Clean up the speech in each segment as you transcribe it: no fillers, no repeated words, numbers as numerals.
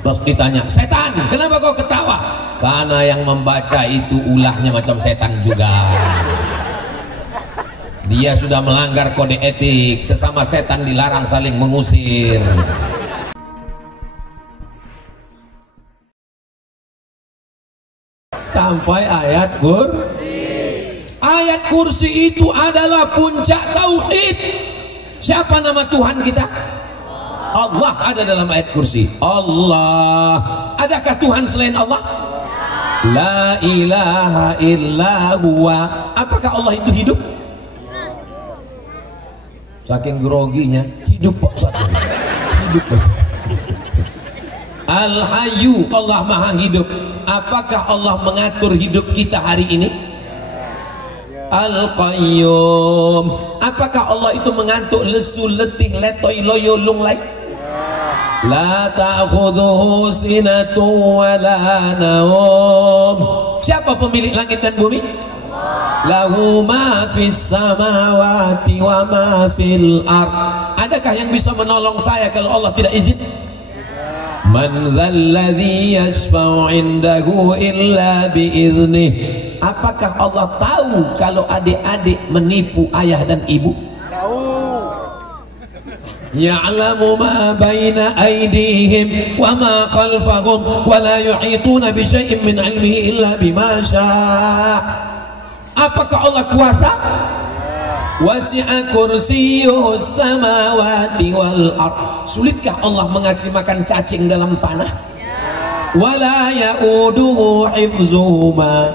Terus ditanya, setan, kenapa kau ketawa? Karena yang membaca itu ulahnya macam setan juga. Dia sudah melanggar kode etik, sesama setan dilarang saling mengusir. Sampai ayat kursi. Ayat kursi itu adalah puncak tauhid. Siapa nama Tuhan kita? Allah ada dalam ayat kursi. Allah. Adakah Tuhan selain Allah? La ilaha illa huwa. Apakah Allah itu hidup? Saking groginya, hidup Pak Ustaz. Hidup Pak Ustaz. Al-Hayyu, Allah Maha Hidup. Apakah Allah mengatur hidup kita hari ini? Al-Qayyum. Apakah Allah itu mengantuk, lesu, letih, letoy, loyo, lunglai? La ta'khudhuhu sinatun wa la nawm. Siapa pemilik langit dan bumi? Lahu ma fis samawati wa ma fil ard. Adakah yang bisa menolong saya kalau Allah tidak izin? Man dzalladzi yashfa'u 'indahu illa biiznih. Apakah Allah tahu kalau adik-adik menipu ayah dan ibu? Tahu. Ya'lamu ma baina aydihim wa ma khalfahum wa la yuhituna bi syai'in min 'ilmihi illa bima syaa'. Apakah Allah kuasa? Wasi'a kursiyyuhus samawati wal ard. Sulitkah Allah mengasih makan cacing dalam tanah? Wala ya'uduhu hifzuhuma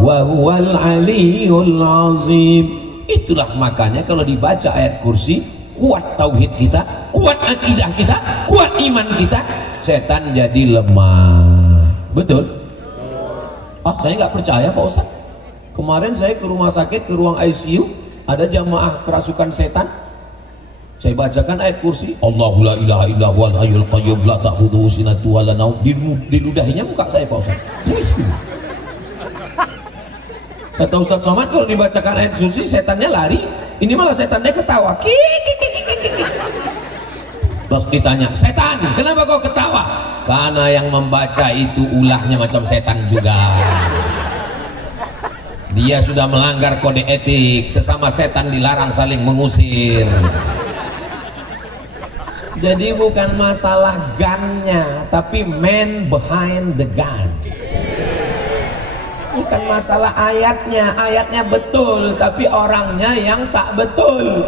wa huwal aliyyul azim. Itulah makanya kalau dibaca ayat kursi, kuat tauhid kita, kuat akidah kita, kuat iman kita, setan jadi lemah. Betul? Ah, saya nggak percaya Pak Ustaz. Kemarin saya ke rumah sakit, ke ruang ICU, ada jamaah kerasukan setan. Saya bacakan ayat kursi, Allahu la ilaha illa huwal hayyul qayyum la ta'khudhuhu sinatun wa la nawm. Diludahinya muka saya Pak Ustaz. Kata Ustaz Somad, kalau dibacakan ayat kursi setannya lari, ini malah setannya ketawa. Terus ditanya, setan, kenapa kau ketawa? Karena yang membaca itu ulahnya macam setan juga. Dia sudah melanggar kode etik, sesama setan dilarang saling mengusir. Jadi bukan masalah gunnya, tapi man behind the gun. Bukan masalah ayatnya, ayatnya betul, tapi orangnya yang tak betul.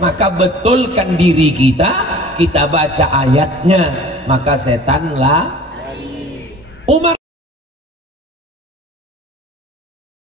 Maka betulkan diri kita, kita baca ayatnya, maka setanlah Umar